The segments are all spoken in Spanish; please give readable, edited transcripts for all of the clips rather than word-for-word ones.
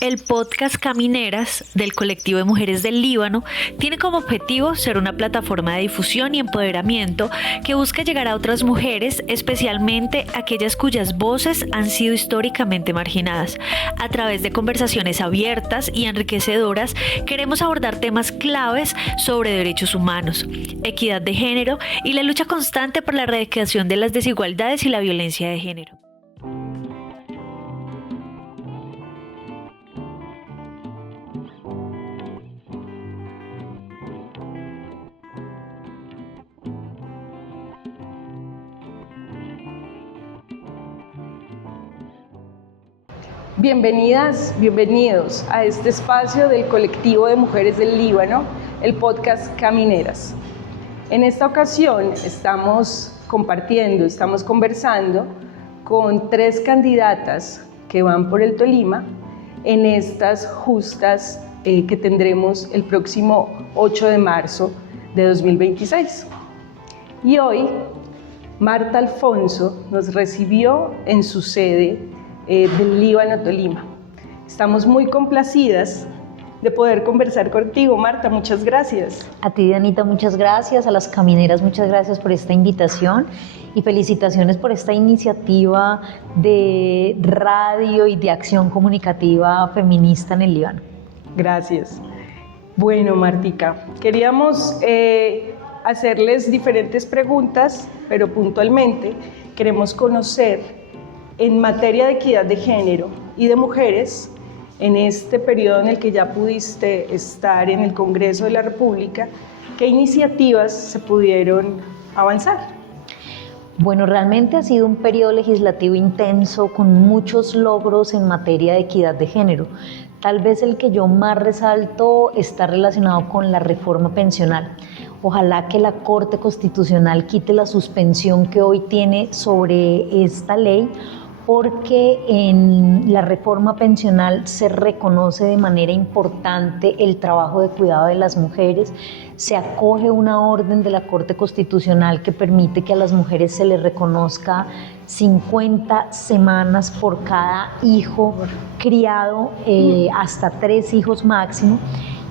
El podcast Camineras del colectivo de mujeres del Líbano tiene como objetivo ser una plataforma de difusión y empoderamiento que busca llegar a otras mujeres, especialmente aquellas cuyas voces han sido históricamente marginadas. A través de conversaciones abiertas y enriquecedoras, queremos abordar temas claves sobre derechos humanos, equidad de género y la lucha constante por la erradicación de las desigualdades y la violencia de género. Bienvenidas, bienvenidos a este espacio del colectivo de mujeres del Líbano, el podcast Camineras. En esta ocasión estamos conversando con 3 candidatas que van por el Tolima en estas justas que tendremos el próximo 8 de marzo de 2026. Y hoy Marta Alfonso nos recibió en su sede del Líbano Tolima. Estamos muy complacidas de poder conversar contigo, Marta, muchas gracias. A ti, Dianita, muchas gracias, a las camineras, muchas gracias por esta invitación y felicitaciones por esta iniciativa de radio y de acción comunicativa feminista en el Líbano. Gracias. Bueno, Martica, queríamos hacerles diferentes preguntas, pero puntualmente queremos conocer en materia de equidad de género y de mujeres, en este periodo en el que ya pudiste estar en el Congreso de la República, ¿qué iniciativas se pudieron avanzar? Bueno, realmente ha sido un periodo legislativo intenso con muchos logros en materia de equidad de género. Tal vez el que yo más resalto está relacionado con la reforma pensional. Ojalá que la Corte Constitucional quite la suspensión que hoy tiene sobre esta ley, porque en la reforma pensional se reconoce de manera importante el trabajo de cuidado de las mujeres, se acoge una orden de la Corte Constitucional que permite que a las mujeres se les reconozca 50 semanas por cada hijo criado, hasta 3 hijos máximo,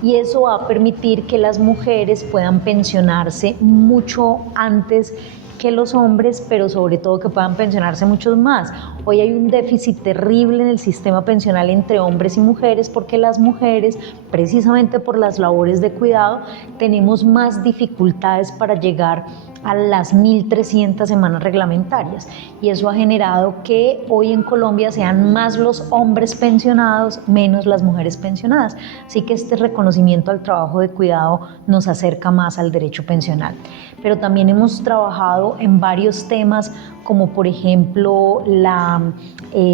y eso va a permitir que las mujeres puedan pensionarse mucho antes que los hombres, pero sobre todo que puedan pensionarse muchos más. Hoy hay un déficit terrible en el sistema pensional entre hombres y mujeres porque las mujeres, precisamente por las labores de cuidado, tenemos más dificultades para llegar a las 1.300 semanas reglamentarias, y eso ha generado que hoy en Colombia sean más los hombres pensionados, menos las mujeres pensionadas. Así que este reconocimiento al trabajo de cuidado nos acerca más al derecho pensional. Pero también hemos trabajado en varios temas, como por ejemplo la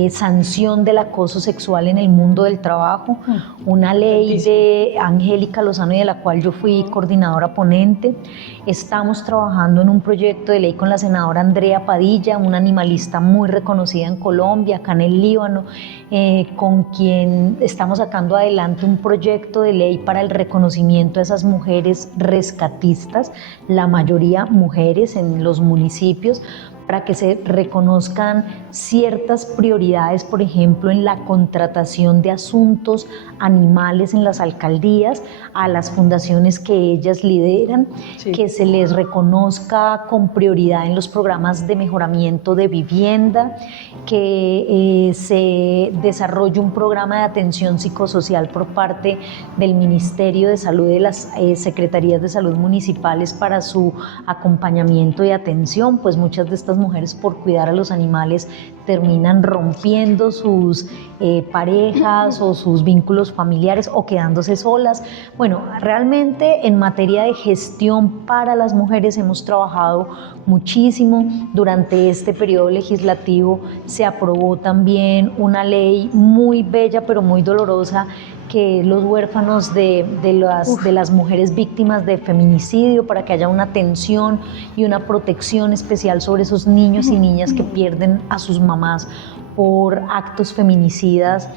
sanción del acoso sexual en el mundo del trabajo, una ley de Angélica Lozano y de la cual yo fui coordinadora ponente. Estamos trabajando en un proyecto de ley con la senadora Andrea Padilla, una animalista muy reconocida en Colombia, acá en el Líbano, con quien estamos sacando adelante un proyecto de ley para el reconocimiento de esas mujeres rescatistas, la mayoría mujeres en los municipios, para que se reconozcan ciertas prioridades, por ejemplo, en la contratación de asuntos animales en las alcaldías, a las fundaciones que ellas lideran, sí, que se les reconozca con prioridad en los programas de mejoramiento de vivienda, que se desarrolle un programa de atención psicosocial por parte del Ministerio de Salud y de las Secretarías de Salud municipales para su acompañamiento y atención, pues muchas de estas mujeres, por cuidar a los animales, terminan rompiendo sus parejas o sus vínculos familiares o quedándose solas. Bueno, realmente en materia de gestión para las mujeres hemos trabajado muchísimo. Durante este periodo legislativo se aprobó también una ley muy bella pero muy dolorosa, que los huérfanos de las mujeres víctimas de feminicidio, para que haya una atención y una protección especial sobre esos niños y niñas que pierden a sus mamás por actos feminicidas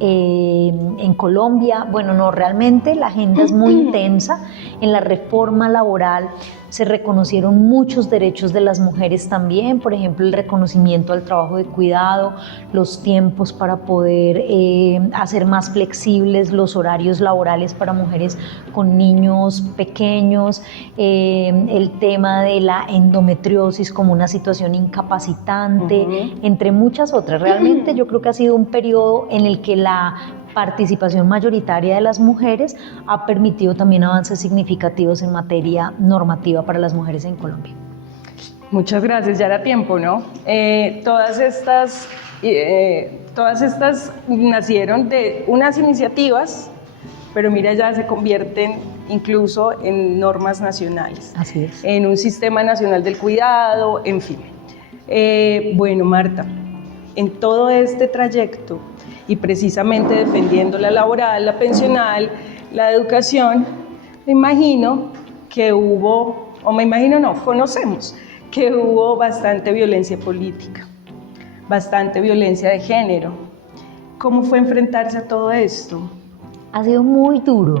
en Colombia. Bueno, no, realmente la agenda es muy intensa. En la reforma laboral se reconocieron muchos derechos de las mujeres también, por ejemplo, el reconocimiento al trabajo de cuidado, los tiempos para poder hacer más flexibles los horarios laborales para mujeres con niños pequeños, el tema de la endometriosis como una situación incapacitante, entre muchas otras. Realmente yo creo que ha sido un periodo en el que la participación mayoritaria de las mujeres ha permitido también avances significativos en materia normativa para las mujeres en Colombia. Muchas gracias, ya era tiempo, ¿no? Todas estas nacieron de unas iniciativas, pero mira, ya se convierten incluso en normas nacionales. Así es. En un sistema nacional del cuidado, en fin. Bueno, Marta, en todo este trayecto, y precisamente defendiendo la laboral, la pensional, la educación, me imagino que hubo, o me imagino no, conocemos que hubo bastante violencia política, bastante violencia de género. ¿Cómo fue enfrentarse a todo esto? Ha sido muy duro.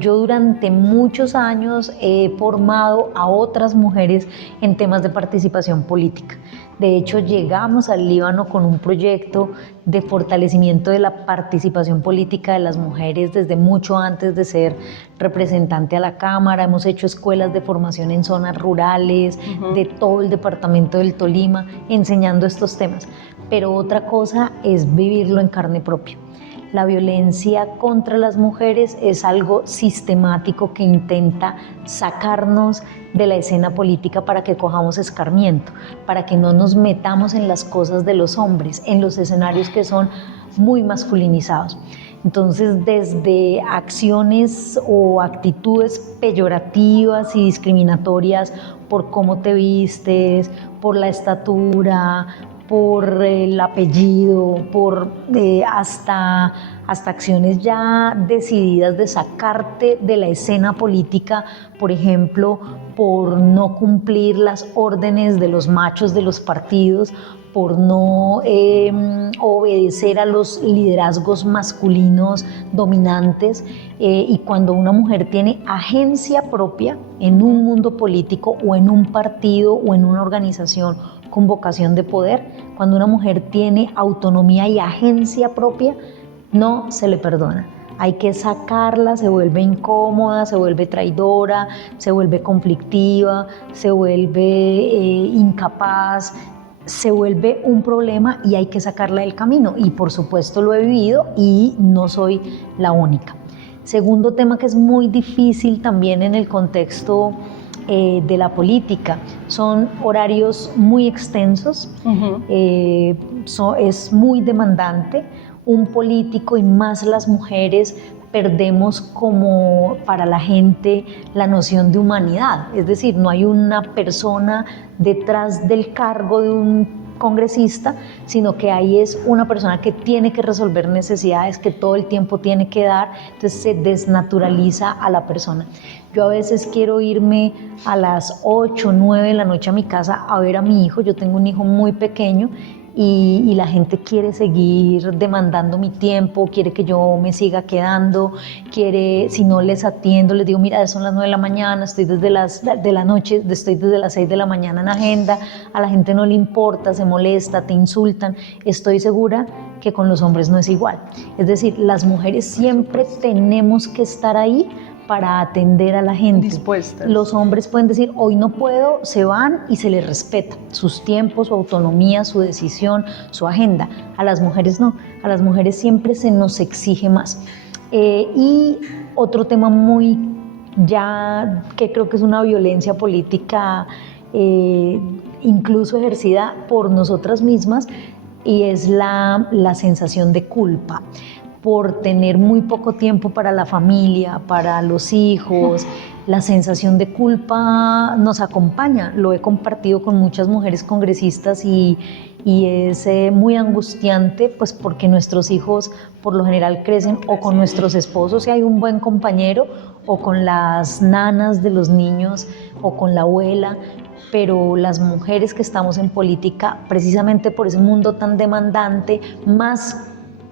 Yo durante muchos años he formado a otras mujeres en temas de participación política. De hecho, llegamos al Líbano con un proyecto de fortalecimiento de la participación política de las mujeres desde mucho antes de ser representante a la Cámara. Hemos hecho escuelas de formación en zonas rurales, de todo el departamento del Tolima, enseñando estos temas. Pero otra cosa es vivirlo en carne propia. La violencia contra las mujeres es algo sistemático que intenta sacarnos de la escena política para que cojamos escarmiento, para que no nos metamos en las cosas de los hombres, en los escenarios que son muy masculinizados. Entonces, desde acciones o actitudes peyorativas y discriminatorias por cómo te vistes, por la estatura, por el apellido, hasta acciones ya decididas de sacarte de la escena política, por ejemplo, por no cumplir las órdenes de los machos de los partidos, por no obedecer a los liderazgos masculinos dominantes. Y cuando una mujer tiene agencia propia en un mundo político o en un partido o en una organización con vocación de poder, cuando una mujer tiene autonomía y agencia propia, no se le perdona. Hay que sacarla, se vuelve incómoda, se vuelve traidora, se vuelve conflictiva, se vuelve incapaz, se vuelve un problema y hay que sacarla del camino. Y por supuesto lo he vivido y no soy la única. Segundo tema que es muy difícil también en el contexto de la política, son horarios muy extensos, es muy demandante. Un político y más las mujeres perdemos como para la gente la noción de humanidad, es decir, no hay una persona detrás del cargo de un congresista, sino que ahí es una persona que tiene que resolver necesidades, que todo el tiempo tiene que dar, entonces se desnaturaliza a la persona. Yo a veces quiero irme a las 8, 9 de la noche a mi casa a ver a mi hijo, yo tengo un hijo muy pequeño, y la gente quiere seguir demandando mi tiempo, quiere que yo me siga quedando, quiere, si no les atiendo, les digo, mira, son las 9 de la mañana, estoy desde las 6 de la mañana en agenda, a la gente no le importa, se molesta, te insultan. Estoy segura que con los hombres no es igual. Es decir, las mujeres siempre tenemos que estar ahí para atender a la gente. Dispuestas. Los hombres pueden decir, hoy no puedo, se van y se les respeta sus tiempos, su autonomía, su decisión, su agenda. A las mujeres no, a las mujeres siempre se nos exige más. Y otro tema muy ya que creo que es una violencia política incluso ejercida por nosotras mismas, y es la sensación de culpa por tener muy poco tiempo para la familia, para los hijos. La sensación de culpa nos acompaña, lo he compartido con muchas mujeres congresistas y es muy angustiante, pues porque nuestros hijos por lo general crecen o con nuestros esposos si hay un buen compañero, o con las nanas de los niños, o con la abuela. Pero las mujeres que estamos en política, precisamente por ese mundo tan demandante, más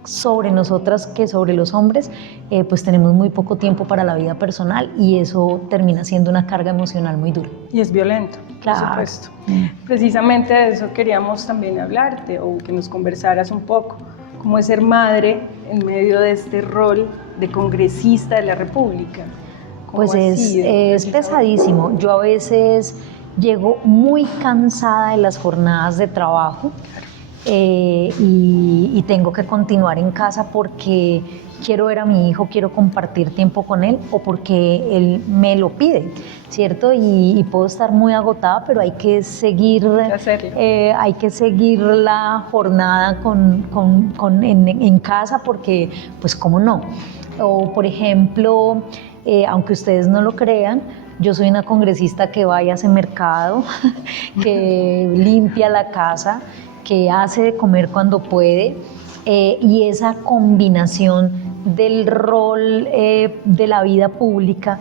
sobre nosotras que sobre los hombres, pues tenemos muy poco tiempo para la vida personal y eso termina siendo una carga emocional muy dura. Y es violento, claro. Por supuesto. Precisamente de eso queríamos también hablarte o que nos conversaras un poco, cómo es ser madre en medio de este rol de congresista de la República. Pues es pesadísimo. Yo a veces llego muy cansada de las jornadas de trabajo. Y tengo que continuar en casa porque quiero ver a mi hijo, quiero compartir tiempo con él o porque él me lo pide, ¿cierto? Y puedo estar muy agotada, pero hay que seguir la jornada en casa porque, pues, ¿cómo no? O, por ejemplo, aunque ustedes no lo crean, yo soy una congresista que va y hace mercado, que limpia la casa, que hace de comer cuando puede, y esa combinación del rol de la vida pública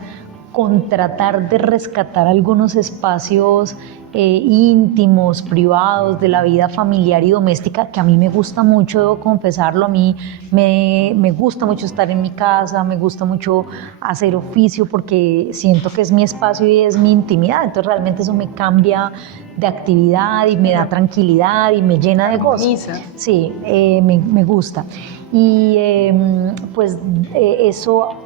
con tratar de rescatar algunos espacios íntimos, privados, de la vida familiar y doméstica, que a mí me gusta mucho, debo confesarlo, a mí me gusta mucho estar en mi casa, me gusta mucho hacer oficio porque siento que es mi espacio y es mi intimidad, entonces realmente eso me cambia de actividad y me da tranquilidad y me llena de gozo. Sí, me gusta. Y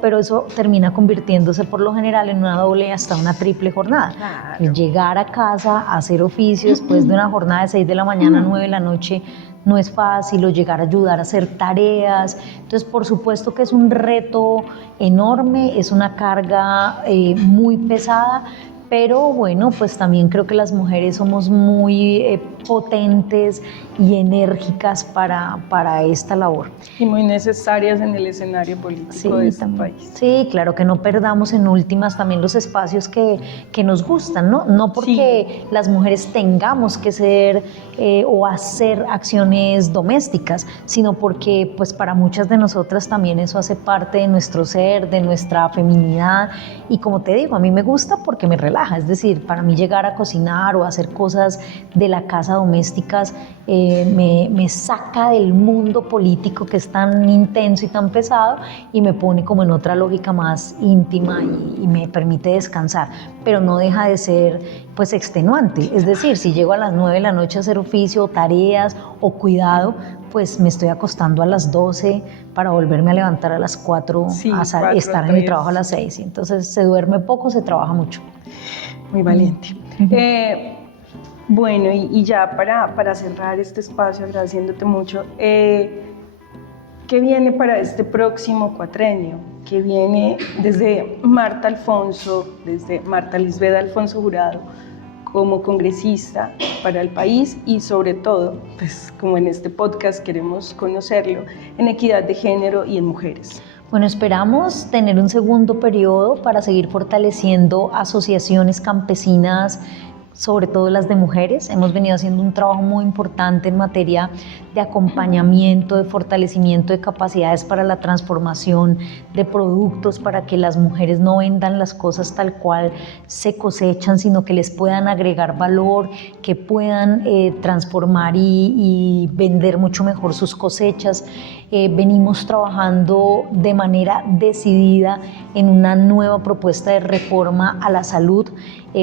pero eso termina convirtiéndose por lo general en una doble hasta una triple jornada. Claro. Llegar a casa, hacer oficio después de una jornada de 6 de la mañana a 9 de la noche no es fácil, o llegar a ayudar a hacer tareas. Entonces, por supuesto que es un reto enorme, es una carga muy pesada, pero bueno, pues también creo que las mujeres somos muy potentes y enérgicas para esta labor. Y muy necesarias en el escenario político de este país. Sí, claro, que no perdamos en últimas también los espacios que nos gustan, ¿no? No porque las mujeres tengamos que ser o hacer acciones domésticas, sino porque pues para muchas de nosotras también eso hace parte de nuestro ser, de nuestra feminidad, y como te digo, a mí me gusta porque me relaja, es decir, para mí llegar a cocinar o hacer cosas de la casa domésticas me saca del mundo político que es tan intenso y tan pesado y me pone como en otra lógica más íntima y me permite descansar, pero no deja de ser pues extenuante, es decir, si llego a las 9 de la noche a hacer oficio, tareas o cuidado, pues me estoy acostando a las 12 para volverme a levantar a las 4, estar en el trabajo a las 6, entonces se duerme poco, se trabaja mucho. Muy valiente. Bueno, y ya para cerrar este espacio, agradeciéndote mucho, ¿qué viene para este próximo cuatrenio? ¿Qué viene desde Marta Lisbeth Alfonso Jurado como congresista para el país y sobre todo, pues como en este podcast queremos conocerlo, en equidad de género y en mujeres? Bueno, esperamos tener un segundo periodo para seguir fortaleciendo asociaciones campesinas, sobre todo las de mujeres. Hemos venido haciendo un trabajo muy importante en materia de acompañamiento, de fortalecimiento de capacidades para la transformación de productos, para que las mujeres no vendan las cosas tal cual se cosechan, sino que les puedan agregar valor, que puedan transformar y vender mucho mejor sus cosechas. Venimos trabajando de manera decidida en una nueva propuesta de reforma a la salud.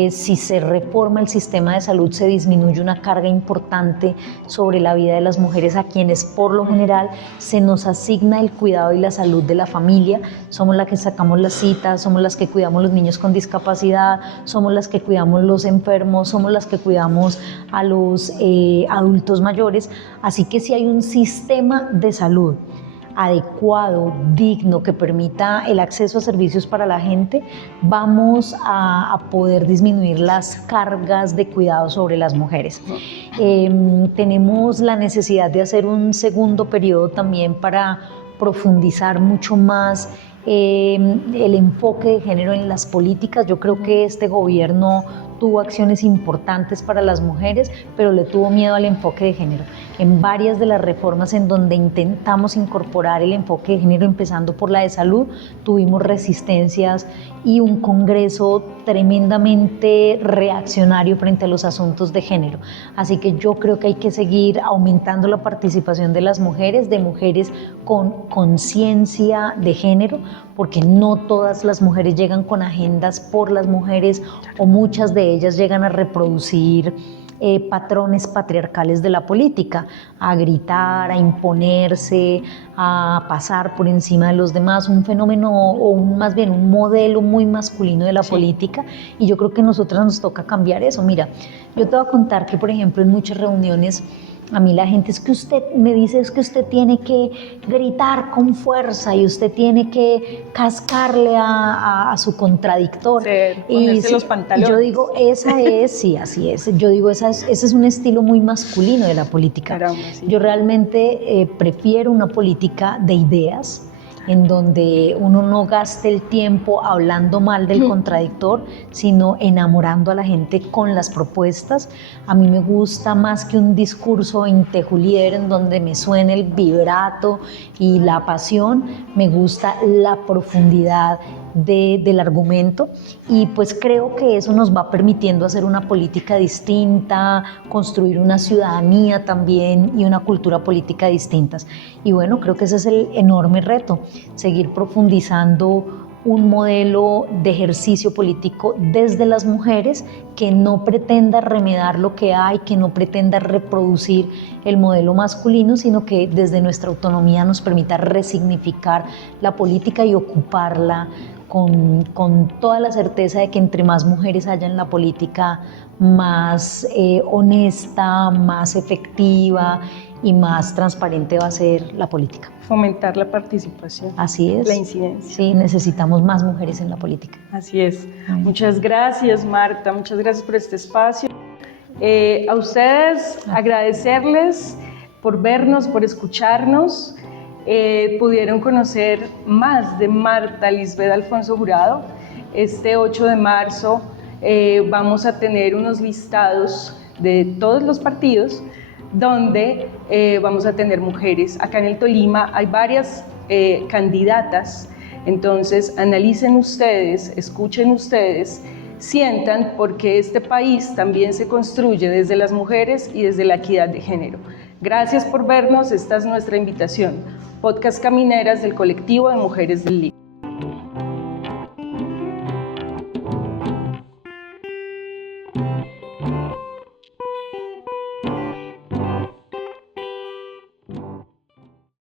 Si se reforma el sistema de salud, se disminuye una carga importante sobre la vida de las mujeres, a quienes por lo general se nos asigna el cuidado y la salud de la familia. Somos las que sacamos las citas, somos las que cuidamos los niños con discapacidad, somos las que cuidamos los enfermos, somos las que cuidamos a los adultos mayores. Así que si hay un sistema de salud adecuado, digno, que permita el acceso a servicios para la gente, vamos a poder disminuir las cargas de cuidado sobre las mujeres. Tenemos la necesidad de hacer un segundo periodo también para profundizar mucho más el enfoque de género en las políticas. Yo creo que este gobierno tuvo acciones importantes para las mujeres, pero le tuvo miedo al enfoque de género. en varias de las reformas en donde intentamos incorporar el enfoque de género, empezando por la de salud, tuvimos resistencias y un Congreso tremendamente reaccionario frente a los asuntos de género. Así que yo creo que hay que seguir aumentando la participación de las mujeres, con conciencia de género, porque no todas las mujeres llegan con agendas por las mujeres, o muchas de ellas llegan a reproducir patrones patriarcales de la política, a gritar, a imponerse, a pasar por encima de los demás, un fenómeno o más bien un modelo muy masculino de la política, y yo creo que a nosotras nos toca cambiar eso. Mira, yo te voy a contar que, por ejemplo, en muchas reuniones a mí la gente me dice es que usted tiene que gritar con fuerza y usted tiene que cascarle a su contradictor. Ponerse los pantalones. Yo digo, sí, así es. Yo digo, ese es un estilo muy masculino de la política. Caramba, sí. Yo realmente prefiero una política de ideas, en donde uno no gaste el tiempo hablando mal del contradictor, sino enamorando a la gente con las propuestas. A mí me gusta más que un discurso intejulier en donde me suene el vibrato y la pasión, me gusta la profundidad del argumento, y pues creo que eso nos va permitiendo hacer una política distinta, construir una ciudadanía también y una cultura política distintas. Y bueno, creo que ese es el enorme reto, seguir profundizando un modelo de ejercicio político desde las mujeres que no pretenda remedar lo que hay, que no pretenda reproducir el modelo masculino, sino que desde nuestra autonomía nos permita resignificar la política y ocuparla con toda la certeza de que entre más mujeres haya en la política, más honesta, más efectiva y más transparente va a ser la política. Fomentar la participación. Así es. La incidencia. Sí, necesitamos más mujeres en la política. Así es. Muchas gracias, Marta. Muchas gracias por este espacio. A ustedes agradecerles por vernos, por escucharnos. Pudieron conocer más de Marta Lisbeth Alfonso Jurado. Este 8 de marzo vamos a tener unos listados de todos los partidos donde vamos a tener mujeres. Acá en el Tolima hay varias candidatas, entonces analicen ustedes, escuchen ustedes, sientan, porque este país también se construye desde las mujeres y desde la equidad de género. Gracias por vernos, esta es nuestra invitación. Podcast Camineras del Colectivo de Mujeres del Líbano.